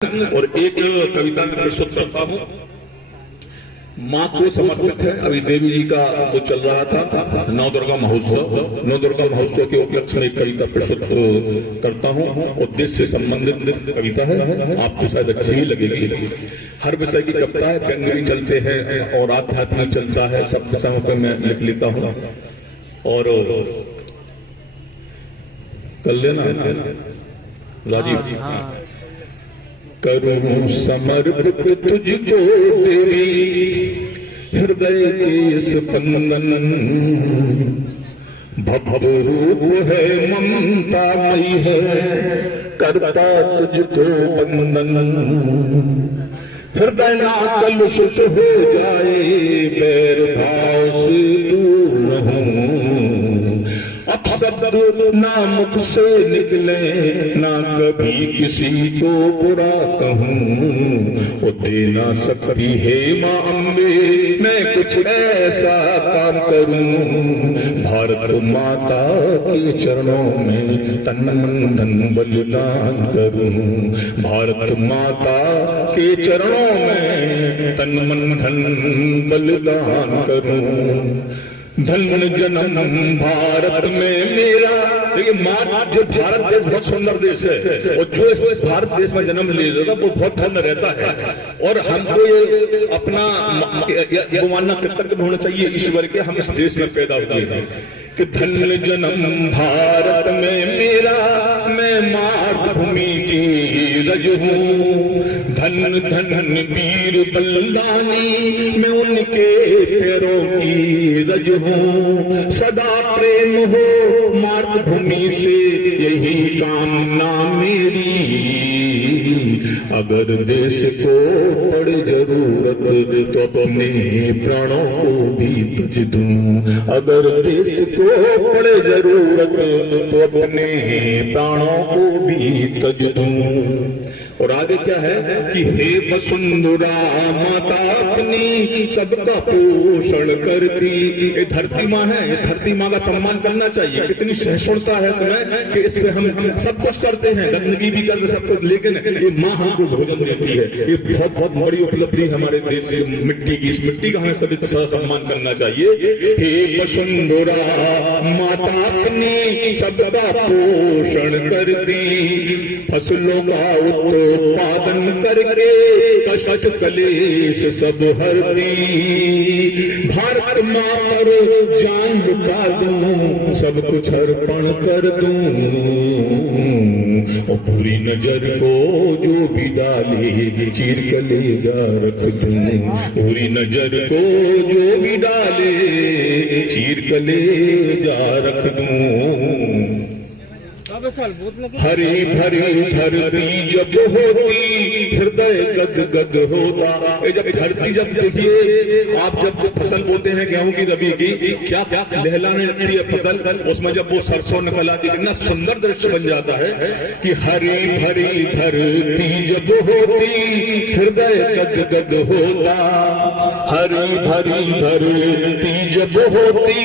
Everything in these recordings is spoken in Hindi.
और एक कविता में प्रस्तुत करता हूँ। माँ को समर्पित है। अभी देवी जी का वो चल रहा था नवदुर्गा महोत्सव। नवदुर्गा महोत्सव के उपलक्ष्य में एक कविता प्रस्तुत करता हूँ और देश से संबंधित कविता है। आपको शायद अच्छी ही लगेगी। हर विषय की कविता है, व्यंग्य भी चलते हैं और आध्यात्म भी चलता है। सब विषयों पर मैं लिख लेता हूँ और कर लेना राजीव। करूं समर्पित तुझको तेरी हृदय के स्पंदन, भवरूप है ममता मई है करता तुझको बंदन। हृदय ना कलुषित हो जाए बैर भाव से दूर रहूं। शब्द ना मुख से निकले ना कभी किसी को बुरा कहूं। वो दे ना सकती है माँ अम्बे मैं कुछ ऐसा काम करूं। भारत माता के चरणों में तन मन धन बलिदान करूं। भारत माता के चरणों में तन मन धन बलिदान करूं। धन जन्म भारत में मेरा। देखिए माँ, जो भारत देश बहुत सुंदर देश है और जो इस भारत देश में जन्म ले लेता वो बहुत धन्य रहता है। और हमको ये अपना वो मानना कृतज्ञ होना चाहिए ईश्वर के, हम इस देश में पैदा हुए हैं कि धन जन्म भारत में मेरा मैं मातृभूमि की रज हूँ। धन धन वीर बलिदानी मैं उनके पैरों की रज हूँ। सदा प्रेम हो मातृभूमि से यही कामना मेरी। अगर देश को पड़े जरूरत तो अपने प्राणों को भी तज दूं। अगर देश को पड़े जरूरत तो अपने प्राणों को भी तज दूं। और आगे क्या है कि हे वसुंधरा माता अपनी सबका पोषण करती। ये धरती माँ है, ये धरती माँ का सम्मान करना चाहिए। कितनी सहिष्णुता है इसमें कि इस पे हम सब कुछ करते हैं, गंदगी भी करते सब कुछ, लेकिन ये माँ हमको भोजन देती है। ये बहुत बहुत बड़ी उपलब्धि हमारे देश की मिट्टी की। इस मिट्टी का हमें सभी सम्मान करना चाहिए। हे वसुंधरा माता अपनी सबका पोषण करती। फसलों का उत्पादन करके कष्ट कलेश सब हरती। भारत माँ पर जान लुटा दूं, सब कुछ अर्पण कर दूं। और बुरी नजर को जो भी डाले चीर कलेजा रख दूं। बुरी नजर को जो भी डाले चीर कलेजा रख दूं। हरी भरी धरती जब होती हृदय गद गद होता। ये जब धरती, जब देखिए आप जब फसल बोते हैं गेहूं की रबी की, क्या क्या लहलाने लगती है फसल। उसमें जब वो सरसों निकल आती है कितना सुंदर दृश्य बन जाता है कि हरी भरी धरती जब होती हृदय गद गद होता। हरी भरी धरती जब होती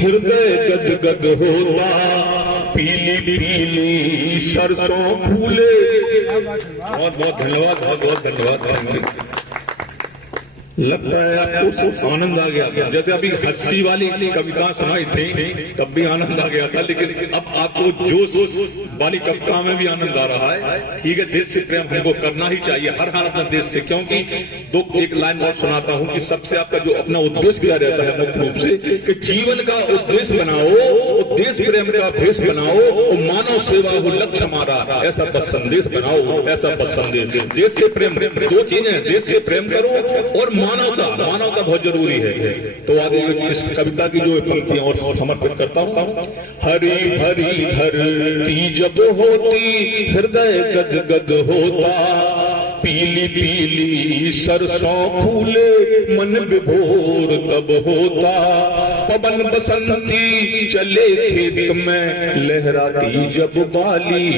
हृदय गद गद होता। पीली पीली सरसों फूले। बहुत बहुत धन्यवाद, बहुत बहुत धन्यवाद। लगता है आपको आनंद आ गया। जैसे अभी हंसी वाली कविता सुनाई थी तब भी आनंद आ गया था, लेकिन अब आपको जोश वाली कविता में भी आनंद आ रहा है। ठीक है, देश से प्रेम हमको करना ही चाहिए हर हालत में देश से। क्योंकि दो एक लाइन और सुनाता हूँ कि सबसे आपका जो अपना उद्देश्य क्या रहता है मुख्य रूप से कि जीवन का उद्देश्य बनाओ, देश प्रेम का भेष बनाओ और मानव सेवा हो लक्ष्य हमारा। ऐसा बस संदेश बनाओ, ऐसा बस संदेश। देश से प्रेम, दो चीजें, देश से प्रेम करो और मानवता बहुत जरूरी है। तो आगे इस कविता की जो पंक्तियां और समर्पित करता हूँ। हरी भरी धरती जब होती हृदय गद गद होता। पीली पीली सरसों फूले मन विभोर तब होता। पवन बसंती चले खेत में लहराती जब बाली।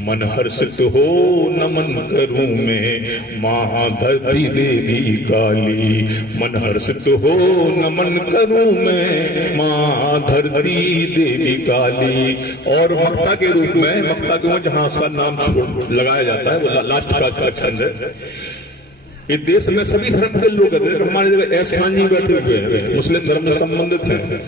मन हर्षित हो नमन करूं मैं मां धरती देवी काली, मन हर्षित हो नमन करूं मैं मां धरती देवी काली। और मक्ता के रूप में, मक्ता के में जहां उसका नाम लगाया जाता है वो लास्ट का छंद है। इस देश में सभी धर्म के लोग हैं, हमारे जगह ऐसा नहीं बैठे हुए हैं, मुस्लिम धर्म से संबंधित हैं,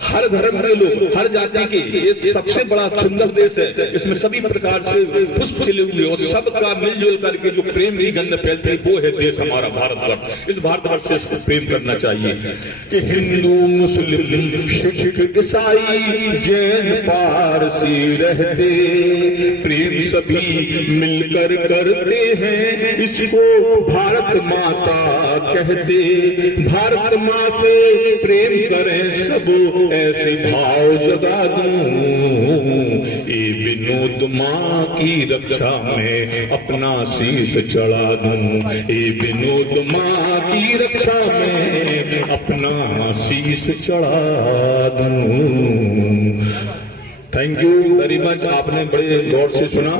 हर धर्म के लोग, हर जाति के, ये सबसे बड़ा सुंदर देश है। इसमें सभी प्रकार से पुष्प खिले हुए और सबका मिलजुल करके जो प्रेम की गंध फैलती है वो है देश हमारा भारतवर्ष। इस भारतवर्ष से इसको प्रेम करना चाहिए कि हिंदू मुस्लिम सिख ईसाई जैन पारसी रहते प्रेम सभी मिलकर करते हैं, इसको भारत माता कहते। भारत माँ से प्रेम करें सब ऐसे भाव जगा दूं, ये विनोद माँ की रक्षा में अपना शीश चढ़ा दूं, ये विनोद माँ की रक्षा में अपना शीश चढ़ा दूं। थैंक यू वेरी मच, आपने बड़े गौर से सुना।